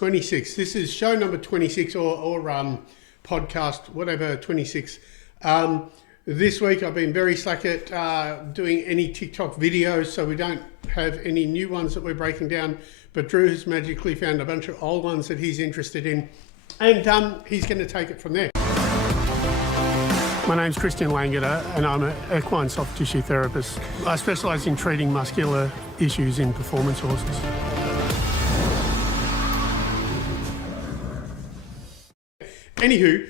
26. This is show number 26 or podcast, whatever, 26. This week I've been very slack at doing any TikTok videos, so we don't have any new ones that we're breaking down, but Drew has magically found a bunch of old ones that he's interested in, and he's going to take it from there. My name's Christian Langeder, and I'm an equine soft tissue therapist. I specialise in treating muscular issues in performance horses. Anywho,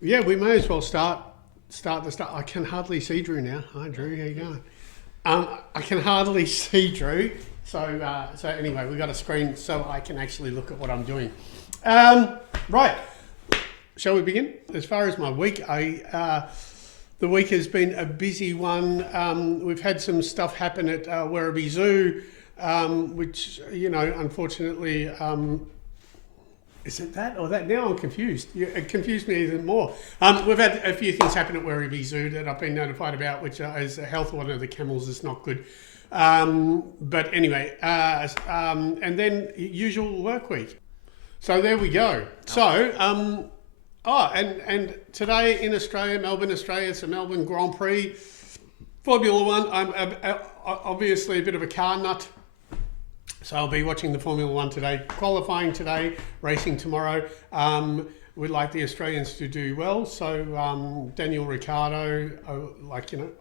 yeah, we may as well start the start. I can hardly see Drew now. Hi, Drew. How you going? I can hardly see Drew. So anyway, we got a screen so I can actually look at what I'm doing. Right. Shall we begin? As far as my week, the week has been a busy one. We've had some stuff happen at Werribee Zoo, which, you know, unfortunately, is it that or that? Now I'm confused. It confused me even more. We've had a few things happen at Werribee Zoo that I've been notified about, which is the health of one of the camels is not good. But anyway, and then usual work week. So there we go. So, and today in Australia, Melbourne, Australia, it's a Melbourne Grand Prix, Formula One. I'm obviously a bit of a car nut, so I'll be watching the Formula One today, qualifying today, racing tomorrow. We'd like the Australians to do well, so Daniel Ricciardo,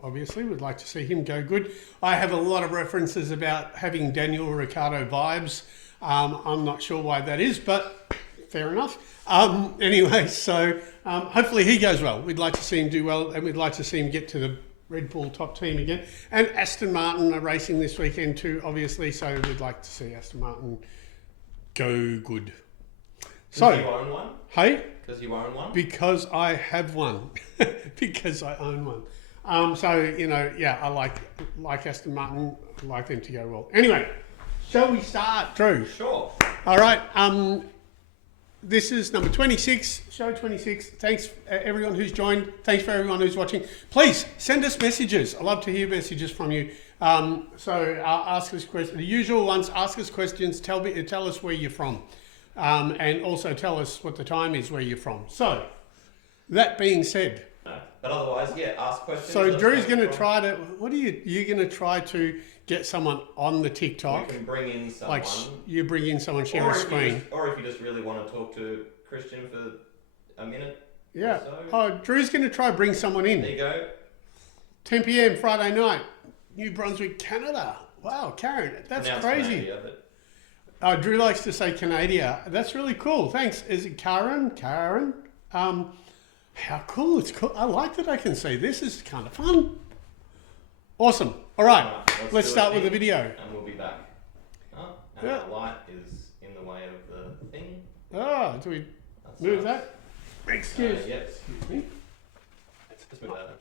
obviously we'd like to see him go good. I have a lot of references about having Daniel Ricciardo vibes. I'm not sure why that is, but fair enough. Anyway, so hopefully he goes well. We'd like to see him do well, and we'd like to see him get to the Red Bull top team again. And Aston Martin are racing this weekend too, obviously, so we'd like to see Aston Martin go good. So, you own one? Hey? Because you own one? Because I have one. Because I own one. So, you know, yeah, I like Aston Martin. I like them to go well. Anyway, shall we start, Drew? Sure. All right. This is number 26, show 26. Thanks everyone who's joined. Thanks for everyone who's watching. Please send us messages. I love to hear messages from you. So ask us questions. The usual ones, ask us questions. Tell us where you're from. And also tell us what the time is where you're from. So, that being said. No, but otherwise, yeah, ask questions. So Drew's going to try to, you're going to try to get someone on the TikTok. You can bring in someone. Like you bring in someone, share a screen. Or if you just really want to talk to Christian for a minute. Yeah. Or so. Oh, Drew's going to try to bring someone in. There you go. 10 p.m. Friday night, New Brunswick, Canada. Wow, Karen, that's crazy. Canada, Drew likes to say Canada. That's really cool. Thanks. Is it Karen? Karen? How cool. It's cool. I like that I can say this. Is kind of fun. Awesome. All right. Let's start with the video. And we'll be back. And our light is in the way of the thing. Do we move that? Excuse me. Let's move that.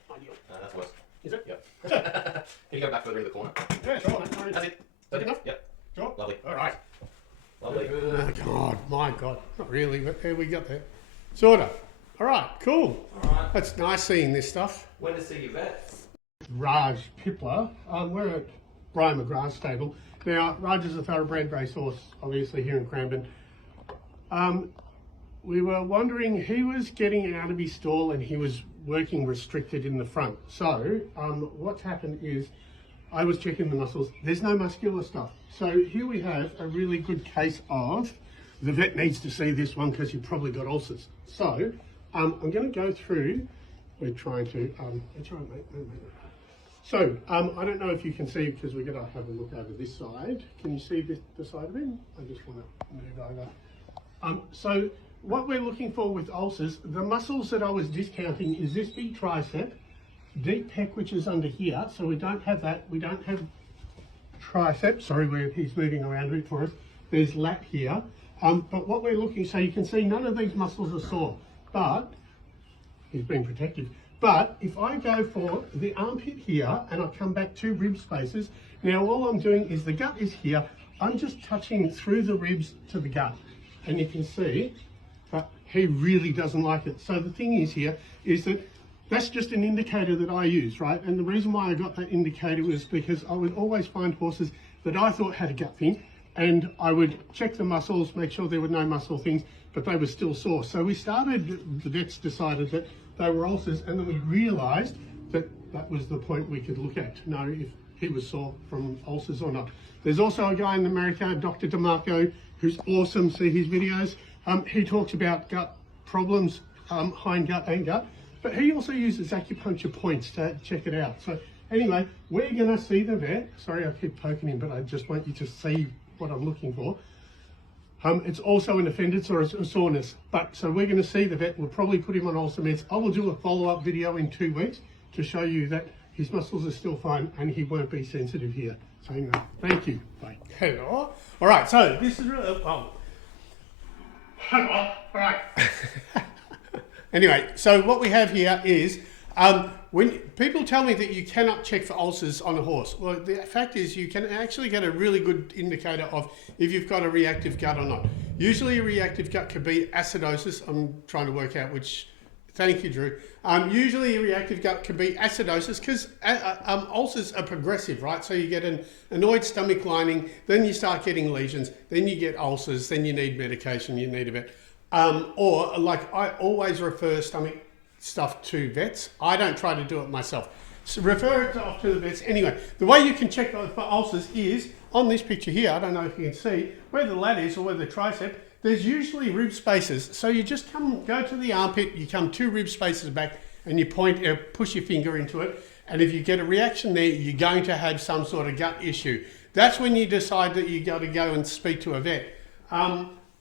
That's worse. Is it? Yep. Can you go back further in the corner? Yeah, sure. That's it. Is that enough? Yep. Sure. Lovely. All right. Lovely. Oh, God, my God. Not really, but there we got there. Sort of. All right, cool. All right. That's nice seeing this stuff. When to see your vet? Raj Pipla. We're at Brian McGrath's stable. Now, Raj is a thoroughbred racehorse, obviously here in Cranbourne. We were wondering, he was getting out of his stall and he was working restricted in the front. So, what's happened is, I was checking the muscles. There's no muscular stuff. So here we have a really good case of, the vet needs to see this one because you've probably got ulcers. So I'm going to go through, we're trying to, that's right, mate. So I don't know if you can see because we're going to have a look over this side. Can you see the side of him? I just want to move over. So what we're looking for with ulcers, the muscles that I was discounting is this big tricep, deep pec, which is under here, so we don't have that. We don't have tricep, sorry, where he's moving around it for us. There's lat here, but what we're looking, so you can see none of these muscles are sore, but he's being protected. But if I go for the armpit here and I come back 2 rib spaces, now all I'm doing is the gut is here, I'm just touching through the ribs to the gut, and you can see that he really doesn't like it. So the thing is here is that that's just an indicator that I use, right? And the reason why I got that indicator was because I would always find horses that I thought had a gut thing and I would check the muscles, make sure there were no muscle things, but they were still sore. So we started, the vets decided that they were ulcers, and then we realised that that was the point we could look at to know if he was sore from ulcers or not. There's also a guy in America, Dr. DeMarco, who's awesome. See his videos. He talks about gut problems, hind gut and gut, but he also uses acupuncture points to check it out. So anyway, we're going to see the vet. Sorry, I keep poking him, but I just want you to see what I'm looking for. It's also an appendix or a soreness, but so we're going to see the vet. We'll probably put him on ulcer meds. I will do a follow-up video in 2 weeks to show you that his muscles are still fine and he won't be sensitive here. So anyway, thank you. Bye. Hello. All right, so this is really, hello. All right. Anyway, so what we have here is, when people tell me that you cannot check for ulcers on a horse, well, the fact is you can actually get a really good indicator of if you've got a reactive gut or not. Usually a reactive gut could be acidosis. I'm trying to work out which, thank you, Drew. Usually a reactive gut can be acidosis because ulcers are progressive, right? So you get an annoyed stomach lining, then you start getting lesions, then you get ulcers, then you need medication, you need a vet. Or like I always refer stomach stuff to vets. I don't try to do it myself. So refer it off to the vets. Anyway, the way you can check for ulcers is on this picture here. I don't know if you can see where the lat is or where the tricep. There's usually rib spaces. So you just go to the armpit, you come 2 rib spaces back and you push your finger into it. And if you get a reaction there, you're going to have some sort of gut issue. That's when you decide that you got to go and speak to a vet.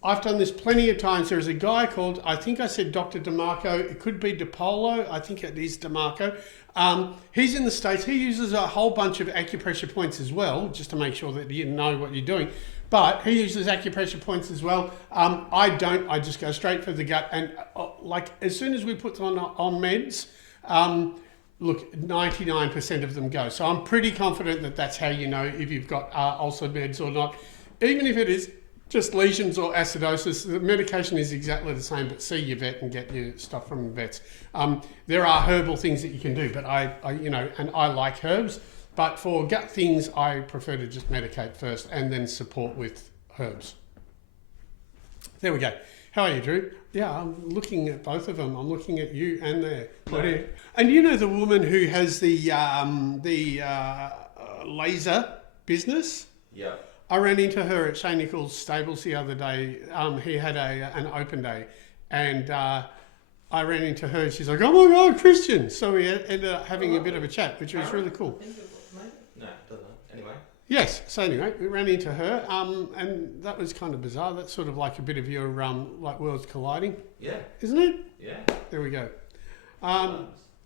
I've done this plenty of times. There's a guy called, I think I said Dr. DeMarco, it could be DePolo, I think it is DeMarco. He's in the States. He uses a whole bunch of acupressure points as well, just to make sure that you know what you're doing. But he uses acupressure points as well. I don't, I just go straight for the gut. And like as soon as we put them on meds, look, 99% of them go. So I'm pretty confident that that's how you know if you've got ulcer meds or not. Even if it is just lesions or acidosis, the medication is exactly the same, but see your vet and get your stuff from the vets. There are herbal things that you can do, but I like herbs, but for gut things, I prefer to just medicate first and then support with herbs. There we go. How are you, Drew? Yeah, I'm looking at both of them. I'm looking at you and there. No. And you know the woman who has the laser business? Yeah. I ran into her at Shane Nichols' stables the other day. He had an open day, and I ran into her. She's like, "Oh my God, Christian!" So we ended up having a bit of a chat, which was really cool. No, it doesn't. Anyway. Yes. So anyway, we ran into her, and that was kind of bizarre. That's sort of like a bit of your like worlds colliding. Yeah. Isn't it? Yeah. There we go.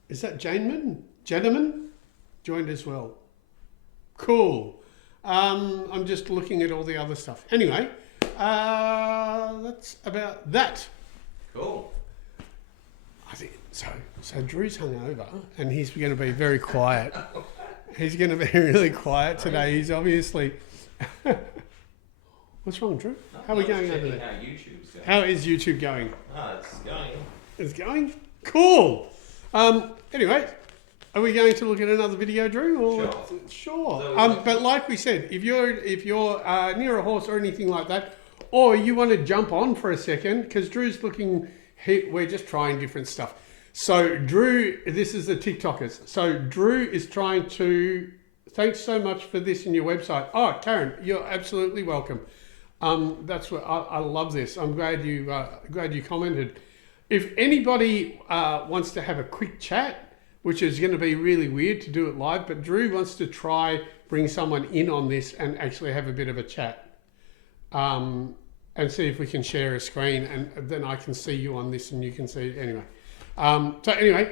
Is that Gentleman joined as well? Cool. I'm just looking at all the other stuff. Anyway, that's about that. Cool. I think so. So Drew's hungover, and he's going to be very quiet. He's going to be really quiet today. He's obviously. What's wrong, Drew? How are we going over there? How YouTube's going. How is YouTube going? It's going. It's going? Cool. Anyway. Are we going to look at another video, Drew? Or sure. But like we said, if you're near a horse or anything like that, or you want to jump on for a second, because Drew's looking, we're just trying different stuff. So Drew, this is the TikTokers. So Drew is trying to, thanks so much for this in your website. Oh, Karen, you're absolutely welcome. That's what I love this. I'm glad you commented. If anybody wants to have a quick chat, which is going to be really weird to do it live, but Drew wants to bring someone in on this and actually have a bit of a chat and see if we can share a screen, and then I can see you on this and you can see it anyway. So anyway,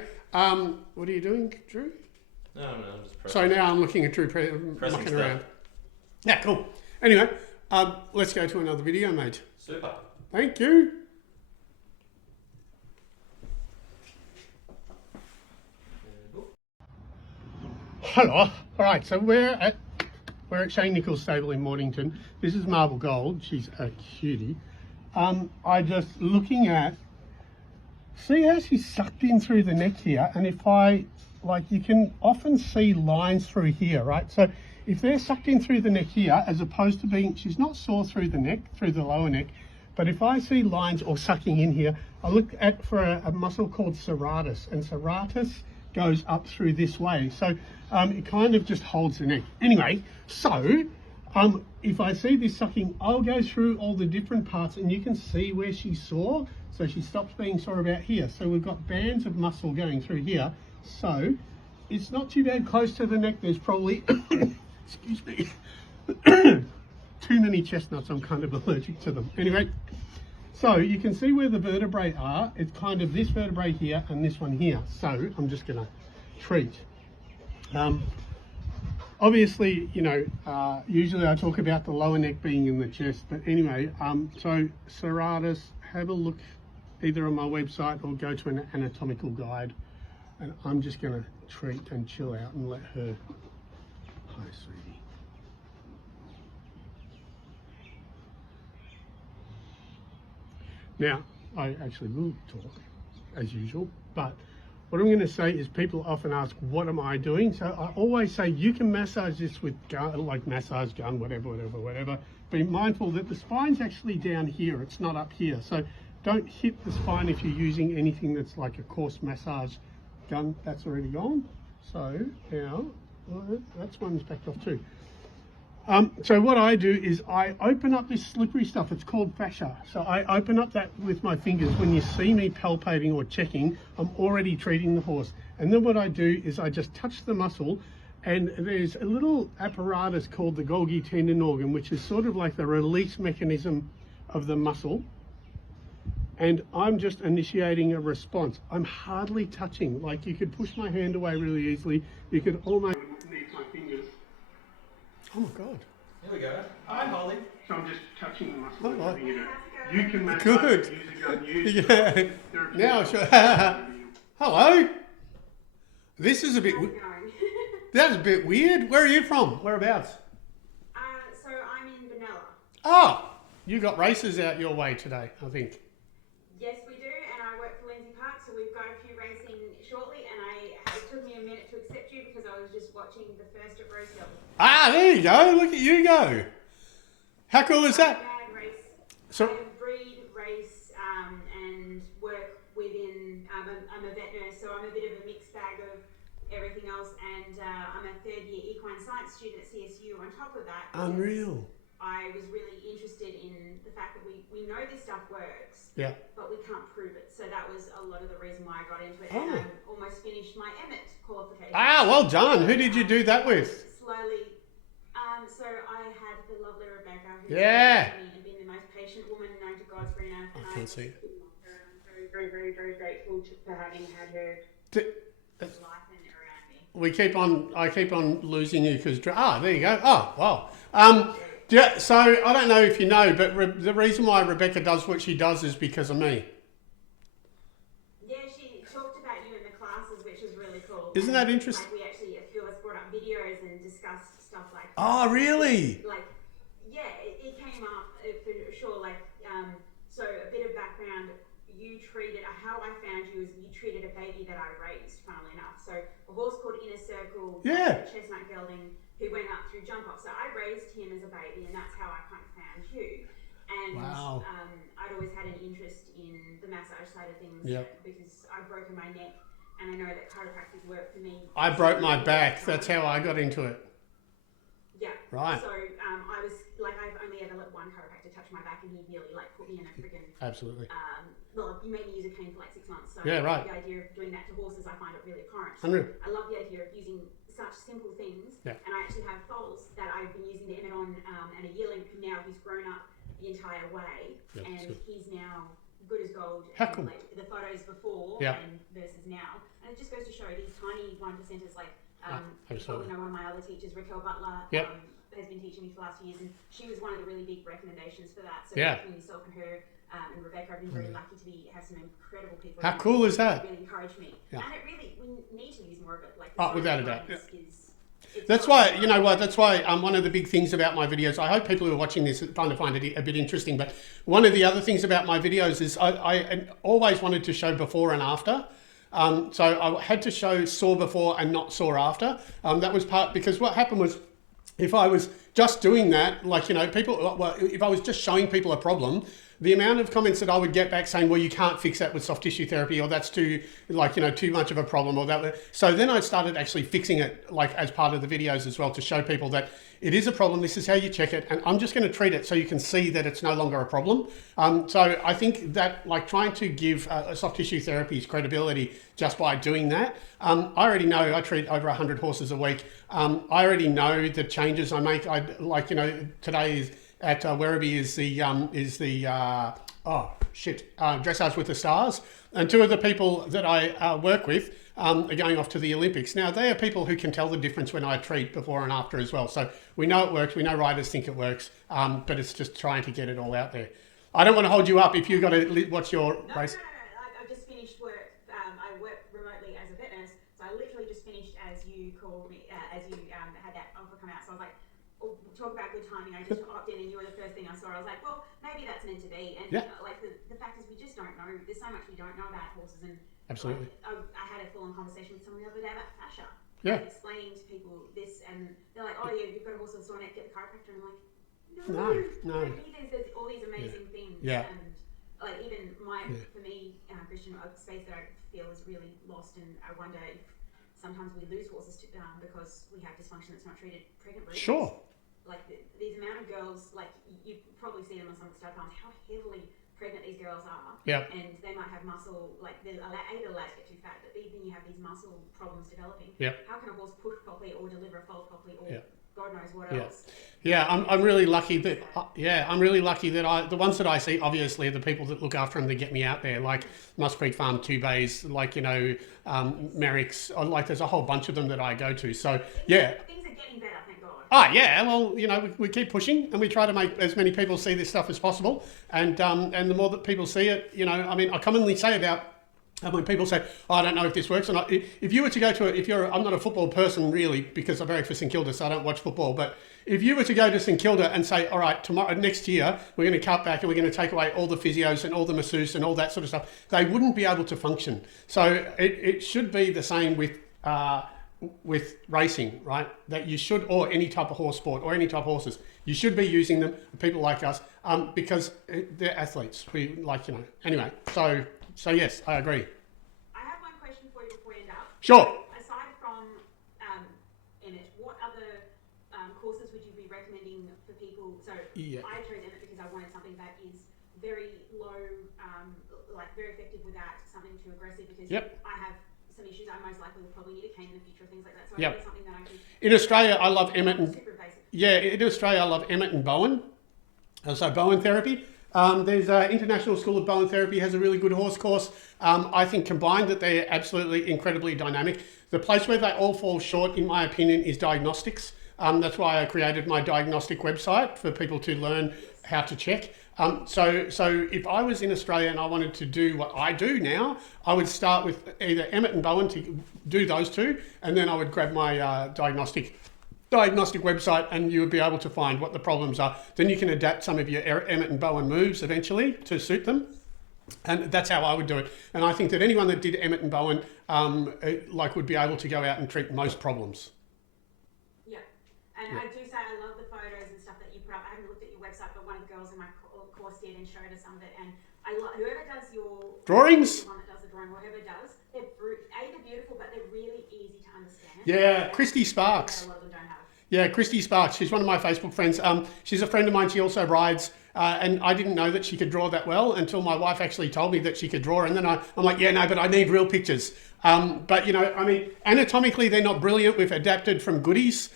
what are you doing, Drew? No, I'm just pressing. So now I'm looking at Drew mucking around. Yeah, cool. Anyway, let's go to another video, mate. Super. Thank you. Hello. All right, so we're at Shane Nichols' stable in Mornington. This is Marble Gold. She's a cutie. I just looking at, see how she's sucked in through the neck here, and if I, like, you can often see lines through here, right? So if they're sucked in through the neck here, as opposed to being, she's not sore through the neck, through the lower neck, but if I see lines or sucking in here, I look at for a muscle called serratus, and serratus goes up through this way. So it kind of just holds the neck. Anyway, so if I see this sucking, I'll go through all the different parts and you can see where she's sore. So she stops being sore about here. So we've got bands of muscle going through here. So it's not too bad close to the neck. There's probably, excuse me, too many chestnuts. I'm kind of allergic to them. Anyway, so you can see where the vertebrae are. It's kind of this vertebrae here and this one here. So I'm just going to treat. Obviously, you know, usually I talk about the lower neck being in the chest, but anyway, so serratus, have a look either on my website or go to an anatomical guide, and I'm just going to treat and chill out and let her. Hi, sweetie. Now, I actually will talk as usual, but what I'm going to say is people often ask, what am I doing? So I always say you can massage this with gun, like massage gun, whatever. Be mindful that the spine's actually down here. It's not up here. So don't hit the spine if you're using anything that's like a coarse massage gun. That's already gone. So now, that's one's backed off too. So what I do is I open up this slippery stuff. It's called fascia. So I open up that with my fingers. When you see me palpating or checking, I'm already treating the horse. And then what I do is I just touch the muscle, and there's a little apparatus called the Golgi tendon organ, which is sort of like the release mechanism of the muscle. And I'm just initiating a response. I'm hardly touching. Like, you could push my hand away really easily. You could almost need my fingers. Oh my God. Here we go. Hi, Holly. So I'm just touching the muscle. Oh, right. You can make Good. Yeah. Now, sure. Hello. This is a bit. That's a bit weird. Where are you from? Whereabouts? So I'm in Vanilla. Oh, you got races out your way today, I think. Yes, we do, and I work for Lindsay Park, so we've got a few racing shortly, and it took me a minute to accept you because I was just watching the first of Rose Hill. Ah, there you go. Look at you go. How cool is that? Bad race. So, I breed, race, and work within. I'm a vet nurse, so I'm a bit of a mixed bag of everything else, and I'm a third-year equine science student at CSU. On top of that, unreal. I was really interested in the fact that we know this stuff works, Yeah. but we can't prove it. So that was a lot of the reason why I got into it. Oh. And I almost finished my Emmett qualification. Ah, well done. Who did you do that with? Slowly. So I had the lovely Rebecca, who's Yeah. and been the most patient woman known to God's green earth. I can't see it. I'm very grateful for having had her life and around me. I keep on losing you because, there you go. Oh, wow. Yeah, so I don't know if you know, but the reason why Rebecca does what she does is because of me. Yeah, she talked about you in the classes, which is really cool. Isn't that interesting? Like, we actually, a few of us brought up videos and discussed stuff like that. Oh, really? Like, yeah, it came up for sure. Like, so a bit of background. You treated, how I found you is you treated a baby that I raised, funnily enough. So a horse called Inner Circle, Yeah. chestnut gelding, who went up through jump off. So I raised him as a baby, and that's how I kind of found you. And Wow. I'd always had an interest in the massage side of things because I've broken my neck, and I know that chiropractic worked for me. I broke my back. That's how I got into it. Yeah. Right. So I was like, I've only ever let one chiropractor touch my back, and he nearly like put me in a friggin' Absolutely. well, you made me use a cane for like 6 months. So Yeah, right. The idea of doing that to horses, I find it really abhorrent. Unreal. I love the idea of using such simple things. Yeah. And I actually have foals that I've been using the Emmett on, and a yearling who now he's grown up the entire way, Yeah, and that's good. he's now good as gold. How and, cool. like, the photos before Yeah. and versus now, and it just goes to show these tiny 1%ers like. absolutely. You know, one of my other teachers, Raquel Butler, Yep. has been teaching me for the last few years, and she was one of the really big recommendations for that. So Yeah. between yourself and her and Rebecca, I've been very lucky to have some incredible people. How around cool me is that? Really encourage me, Yeah. and it really we need to use more of it. Like Without a doubt. it's That's why, you know what, that's why one of the big things about my videos, I hope people who are watching this kind of find it a bit interesting, but one of the other things about my videos is I always wanted to show before and after. So I had to show sore before and not sore after. That was part, because what happened was if I was just doing that, like, you know, people, well, if I was just showing people a problem, the amount of comments that I would get back saying, well, you can't fix that with soft tissue therapy, or that's too, like, you know, too much of a problem, or that. So then I started actually fixing it, like, as part of the videos as well, to show people that it is a problem. This is how you check it. And I'm just going to treat it so you can see that it's no longer a problem. So I think that, like, trying to give soft tissue therapies credibility just by doing that. I already know I treat over 100 horses a week. I already know the changes I make. I, like, you know, today is at Werribee is the Dressage with the Stars, and two of the people that I work with are going off to the Olympics. Now, they are people who can tell the difference when I treat before and after as well. So we know it works. We know riders think it works, but it's just trying to get it all out there. I don't want to hold you up if you've got to watch your race. No. I just finished work. I work remotely as a vet nurse, so I literally just finished as you called me, as you had that offer come out. So I was like, oh, talk about good timing. I just opted in and you were the first thing I saw. I was like, well, maybe that's meant to be. And like the fact is, we just don't know. There's so much we don't know about horses. And absolutely, like, I had a full-on conversation with someone the other day about fascia. Yeah. Like, explaining to people this, and they're like, oh yeah, you've got a horse with a sore neck, get the chiropractor. And I'm like, no. There's all these amazing things. Yeah. And like even for me, Christian, a space that I feel is really lost, and I wonder if sometimes we lose horses because we have dysfunction that's not treated. Pregnant breeders. Sure. Like these amount of girls, like you probably see them on some of the stud farms, how heavily pregnant these girls are. Yeah. And they might have muscle, like the lads get too fat, but even you have these muscle problems developing. Yeah. How can a horse push properly or deliver a foal properly or God knows what Yeah. else? Yeah, I'm really lucky that the ones that I see obviously are the people that look after them, that get me out there, like Musk Creek Farm, Two Bays, like, you know, Merrick's, like there's a whole bunch of them that I go to. So yeah. Things are getting better, thank God. Ah, yeah. Well, you know, we keep pushing, and we try to make as many people see this stuff as possible. And the more that people see it, you know, I mean, I commonly say about when people say, oh, I don't know if this works or not. If you were to go to I'm not a football person really, because I work for St Kilda, so I don't watch football. But if you were to go to St Kilda and say, all right, next year we're going to cut back and we're going to take away all the physios and all the masseuse and all that sort of stuff, they wouldn't be able to function. So it should be the same with racing, right? That you should, or any type of horse sport or any type of horses, you should be using them, people like us, because they're athletes. We, like, you know, anyway, so yes, I agree. I have one question for you before we end up. Sure. Aside from Emmett, what other courses would you be recommending for people? So I chose Emmett because I wanted something that is very low, like very effective without something too aggressive, because I have some issues. I most likely will probably need a cane in the future, things like that. So I wanted something that I could... In Australia, I love Emmett and... Super basic. Yeah, in Australia, I love Emmett and Bowen. So Bowen therapy. There's International School of Bowen Therapy has a really good horse course. I think combined that they're absolutely incredibly dynamic. The place where they all fall short, in my opinion, is diagnostics. That's why I created my diagnostic website for people to learn how to check. So if I was in Australia and I wanted to do what I do now, I would start with either Emmett and Bowen to do those two, and then I would grab my diagnostic website, and you would be able to find what the problems are. Then you can adapt some of your Emmett and Bowen moves eventually to suit them. And that's how I would do it. And I think that anyone that did Emmett and Bowen would be able to go out and treat most problems. Yeah. And I do say I love the photos and stuff that you put up. I haven't looked at your website, but one of the girls in my course did and showed us some of it. And I love whoever does your drawings. The one that does the drawing, whatever does, they're beautiful, but they're really easy to understand. Yeah, Christy Sparks. A lot of them don't have. Yeah, Christy Sparks. She's one of my Facebook friends. She's a friend of mine. She also rides, and I didn't know that she could draw that well until my wife actually told me that she could draw. And then I'm like, yeah, no, but I need real pictures. But, you know, I mean, anatomically, they're not brilliant. We've adapted from goodies.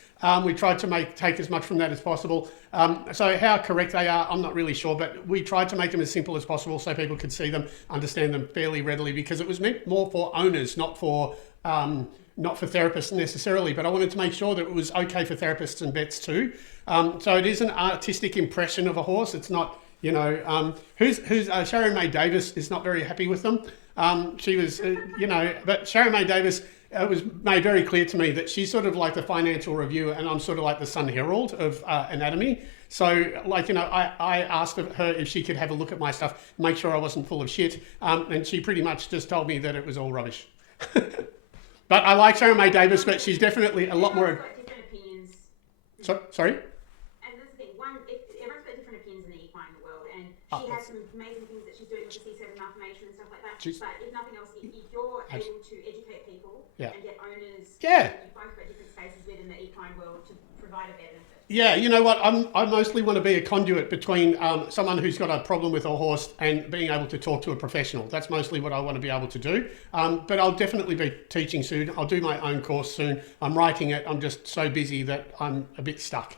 We tried to take as much from that as possible. So how correct they are, I'm not really sure, but we tried to make them as simple as possible so people could see them, understand them fairly readily, because it was meant more for owners, not for therapists necessarily, but I wanted to make sure that it was okay for therapists and vets too. So it is an artistic impression of a horse. It's not, you know, Sharon May Davis is not very happy with them. She was, but Sharon May Davis, it was made very clear to me that she's sort of like the Financial Review, and I'm sort of like the Sun Herald of anatomy. So, like, you know, I asked her if she could have a look at my stuff, make sure I wasn't full of shit, and she pretty much just told me that it was all rubbish. But I like Sharon May Davis, but she's definitely a lot more... Different opinions Sorry? And that's the thing, everyone's got different opinions in the equine world, and she has some amazing things that she's doing with the C7 malformation and stuff like that. But if nothing else, if you're able to educate people and get owners, you've both got different spaces within the equine world to provide a better benefit. Yeah, you know what? I mostly want to be a conduit between someone who's got a problem with a horse and being able to talk to a professional. That's mostly what I want to be able to do. But I'll definitely be teaching soon. I'll do my own course soon. I'm writing it. I'm just so busy that I'm a bit stuck.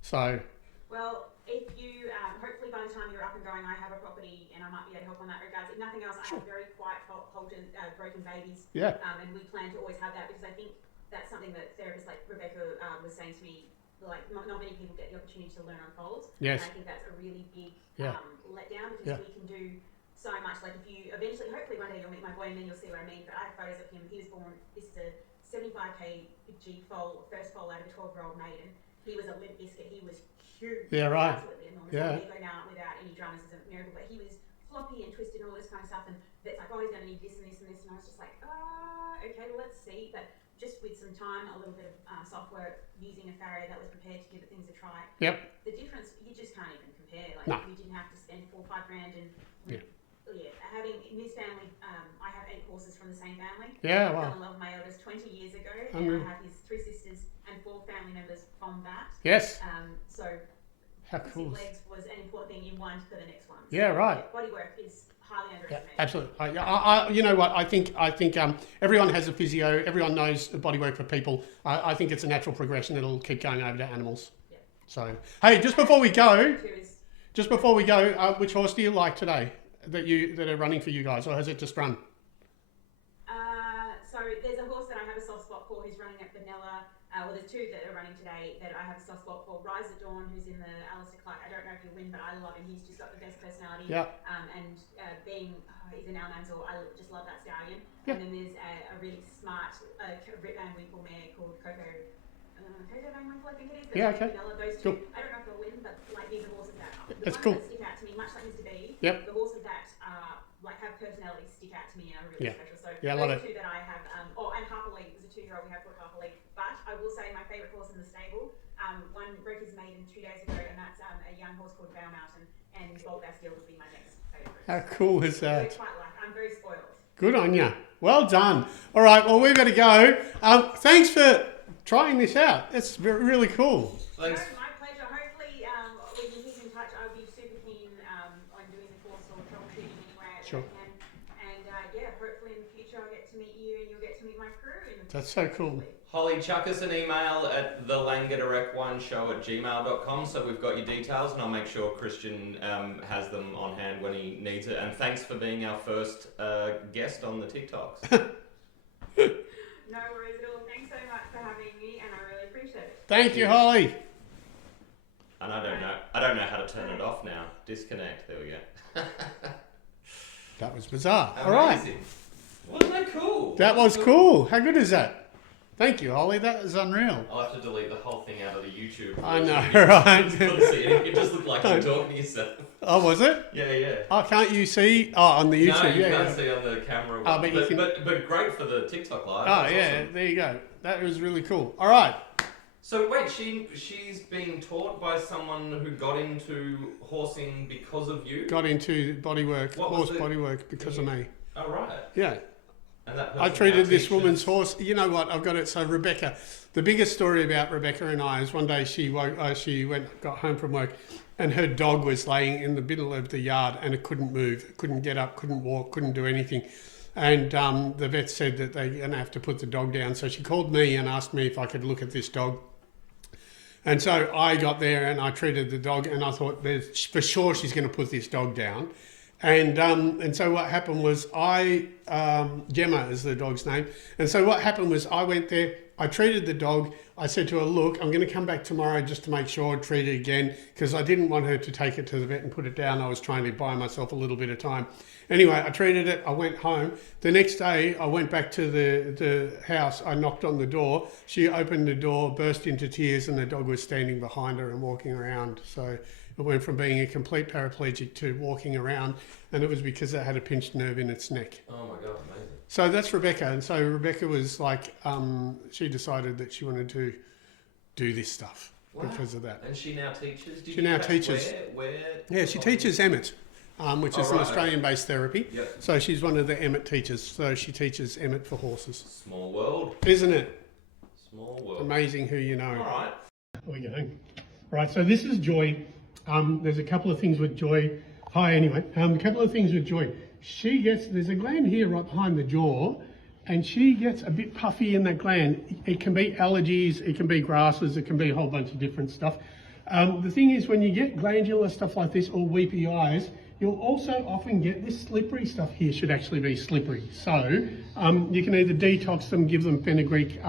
So. Well, if you, hopefully by the time you're up and going, I have a property and I might be able to help on that regards. If nothing else, I have very quiet, halted, broken babies. Yeah. And we plan to always have that because I think that's something that therapists like Rebecca was saying to me. Like not many people get the opportunity to learn on foals. Yes. And I think that's a really big letdown because we can do so much. Like if you eventually, hopefully one day you'll meet my boy and then you'll see what I mean. But I have photos of him. He was born. This is a 75 kg foal, first foal out of a 12-year-old maiden. He was a limp biscuit. He was huge. Yeah, right. Absolutely enormous. Yeah. He go now without any dramas is a miracle. But he was floppy and twisted and all this kind of stuff. And that's like, oh, he's going to need this and this and this. And I was just like, okay, well, let's see. But just with some time, a little bit of software, using a farrier that was prepared to give it things a try. Yep. The difference, you just can't even compare. Like No. you didn't have to spend $4 or $5 grand, and having in this family, I have 8 horses from the same family. Yeah, I wow. fell in love with my eldest 20 years ago, Unreal. and I have his 3 sisters and 4 family members from that. Yes. So How cool. legs was an important thing in one for the next one. So Yeah, right. Bodywork is highly Yeah, underestimated. absolutely. You know what? I think everyone has a physio. Everyone knows bodywork for people. I think it's a natural progression. It'll keep going over to animals. Yeah. So, hey, just before we go, Two is- which horse do you like today that are running for you guys, or has it just run? So there's a horse that I have a soft spot for who's running at Vanilla. Well, there's 2 that are running today that I have a soft spot for. Rise at Dawn, who's in the Alistair Clark. I don't know if he'll win, but I love him. He's just got the best personality. Yeah. He's an Almanzor. I just love that stallion. Yep. And then there's a really smart Rip Van Winkle mare called Coco Van Winkle, I think it is. Yeah, okay. Vanilla, those 2. Cool. I don't know if they'll win, but like these are horses that That's ones cool. that stick out to me, much like Mr. B. Yep. The horses that like have personality stick out to me and are really special. So Yeah, I love those it. 2 that I have. And Harper Lee was a 2-year-old we have called Harper Lee. But I will say my favourite horse in the stable, one broke his maiden 2 days ago, and that's a young horse called Bow Mountain, and Bolt Bastille would be my next favourite. How cool is So that? I'm very spoiled. Good on you. Well done. All right. Well, we've got to go. Thanks for trying this out. It's really cool. Thanks. No, my pleasure. Hopefully we can keep in touch. I'll be super keen on doing the course or troubleshooting anywhere Sure. I can. And hopefully in the future I'll get to meet you and you'll get to meet my crew. That's so cool. Holly, chuck us an email at the Langeder Equine Show at gmail.com so we've got your details, and I'll make sure Christian has them on hand when he needs it. And thanks for being our first guest on the TikToks. No worries at all. Thanks so much for having me, and I really appreciate it. Thank you, Holly. And I don't know how to turn it off now. Disconnect. There we go. That was bizarre. All right. Amazing. Wasn't that cool? That was cool. How good is that? Thank you, Holly. That is unreal. I'll have to delete the whole thing out of the YouTube. I know, version. right? You couldn't see it. It just looked like you were talking to yourself. Oh, was it? Yeah. Oh, can't you see? Oh, on the YouTube. No, you yeah, can't yeah. see on the camera. Oh, but you can- but great for the TikTok live. Oh, That's yeah. awesome. There you go. That was really cool. All right. So wait, she's being taught by someone who got into horsing because of you? Got into bodywork, What horse was it? bodywork because of me. Oh, right. Yeah. And that I person treated now this teaches- woman's horse. You know what? I've got it. So Rebecca, the biggest story about Rebecca and I is one day she got home from work, and her dog was laying in the middle of the yard and it couldn't move, it couldn't get up, couldn't walk, couldn't do anything. And the vet said that they're going to have to put the dog down. So she called me and asked me if I could look at this dog. And so I got there and I treated the dog, and I thought, for sure she's going to put this dog down. And so what happened was Gemma is the dog's name. And so what happened was I went there, I treated the dog. I said to her, look, I'm going to come back tomorrow just to make sure, treat it again, because I didn't want her to take it to the vet and put it down. I was trying to buy myself a little bit of time. Anyway, I treated it. I went home. The next day, I went back to the house. I knocked on the door. She opened the door, burst into tears, and the dog was standing behind her and walking around. So it went from being a complete paraplegic to walking around, and it was because it had a pinched nerve in its neck. Oh my God, amazing. So that's Rebecca. And so Rebecca was like, she decided that she wanted to do this stuff. because of that. And she now teaches? She now teaches. Where? Yeah, she teaches Emmett, which is an right, Australian-based therapy. Yep. So she's one of the Emmett teachers. So she teaches Emmett for horses. Small world. Isn't it? Small world. Amazing who you know. All right. There we go. Right, so this is Joy. There's a couple of things with Joy. Hi, anyway. A couple of things with Joy. There's a gland here right behind the jaw, and she gets a bit puffy in that gland. It can be allergies, it can be grasses, it can be a whole bunch of different stuff. The thing is, when you get glandular stuff like this or weepy eyes, you'll also often get this slippery stuff here, should actually be slippery. So you can either detox them, give them fenugreek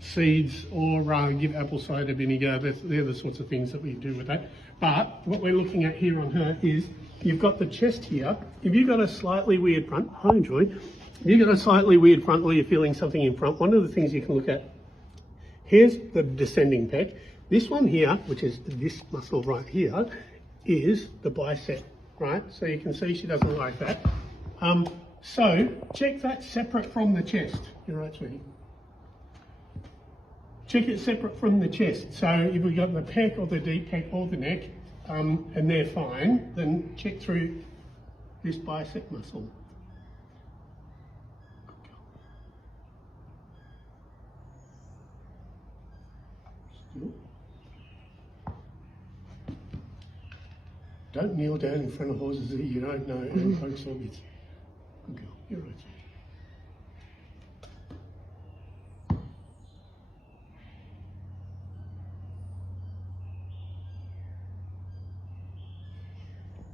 seeds, or give apple cider vinegar. They're the sorts of things that we do with that. But what we're looking at here on her is, you've got the chest here. If you've got a slightly weird front, hi Joy. If you've got a slightly weird front or you're feeling something in front, one of the things you can look at, here's the descending pec. This one here, which is this muscle right here, is the bicep, right? So you can see she doesn't like that. So check that separate from the chest. You're right, sweetie. Check it separate from the chest. So if we've got the pec or the deep pec or the neck, and they're fine, then check through this bicep muscle. Still. Don't kneel down in front of horses that you don't know and poke sockets. Good girl, you're right.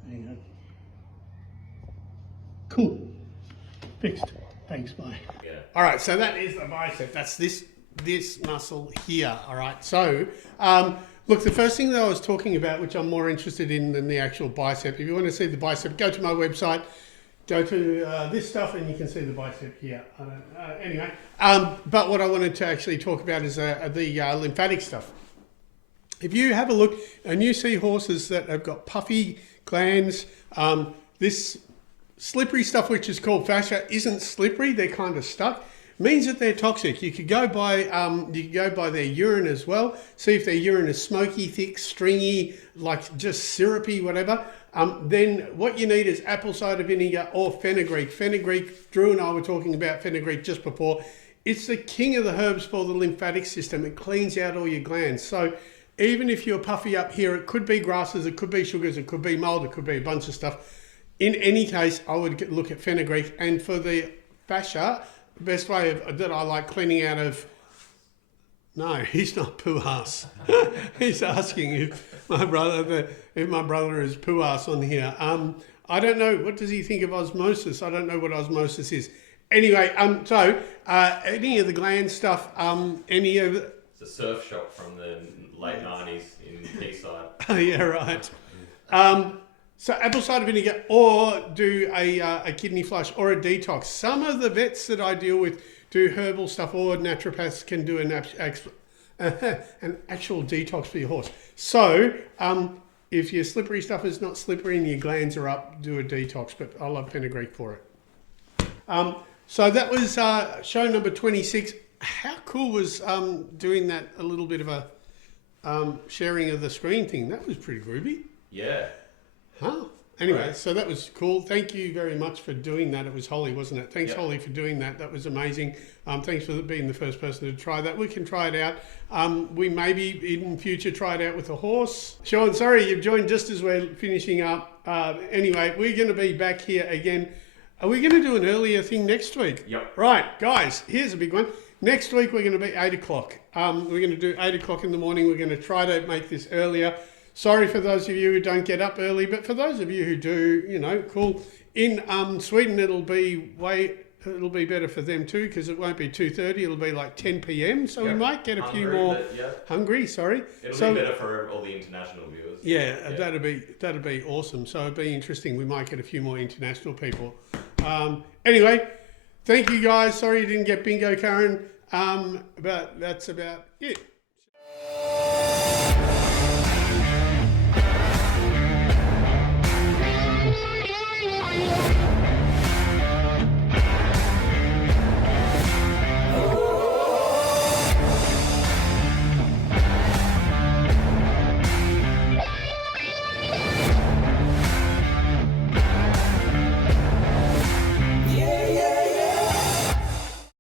There you go. Cool. Fixed. Thanks, bye. Yeah. All right, so that is the bicep. That's this muscle here, all right? So, look, the first thing that I was talking about, which I'm more interested in than the actual bicep, if you want to see the bicep, go to my website, go to this stuff, and you can see the bicep here. Anyway, but what I wanted to actually talk about is the lymphatic stuff. If you have a look and you see horses that have got puffy glands, this slippery stuff, which is called fascia, isn't slippery. They're kind of stuck. Means that they're toxic. You could go by their urine as well. See if their urine is smoky, thick, stringy, like just syrupy, whatever. Then what you need is apple cider vinegar or fenugreek. Fenugreek, Drew and I were talking about fenugreek just before. It's the king of the herbs for the lymphatic system. It cleans out all your glands. So even if you're puffy up here, it could be grasses, it could be sugars, it could be mold, it could be a bunch of stuff. In any case, I would look at fenugreek. And for the fascia, the best way that I like cleaning out of... No, he's not poo-ass. He's asking if my brother is poo-ass on here. I don't know. What does he think of osmosis? I don't know what osmosis is. Anyway, so any of the gland stuff, any of... It's a surf shop from the late 90s in Teesside. Oh, yeah, right. So apple cider vinegar, or do a kidney flush or a detox. Some of the vets that I deal with do herbal stuff, or naturopaths can do an actual detox for your horse. So if your slippery stuff is not slippery and your glands are up, do a detox, but I love fenugreek for it. So that was show number 26. How cool was doing that, a little bit of a sharing of the screen thing? That was pretty groovy. Yeah. Huh. Anyway, so that was cool. Thank you very much for doing that. It was Holly, wasn't it? Thanks, Holly, for doing that. That was amazing. Thanks for being the first person to try that. We can try it out. We maybe in future try it out with a horse. Sean, sorry, you've joined just as we're finishing up. Anyway, we're going to be back here again. Are we going to do an earlier thing next week? Yep. Right, guys, here's a big one. Next week, we're going to be 8 o'clock. We're going to do 8 o'clock in the morning. We're going to try to make this earlier. Sorry for those of you who don't get up early, but for those of you who do, you know, cool. In Sweden, it'll be better for them too, because it won't be 2:30. It'll be like 10 p.m. So we might get a few more hungry. Sorry. It'll be better for all the international viewers. Yeah, that'd be awesome. So it'd be interesting. We might get a few more international people. Anyway, thank you guys. Sorry you didn't get bingo, Karen. But that's about it.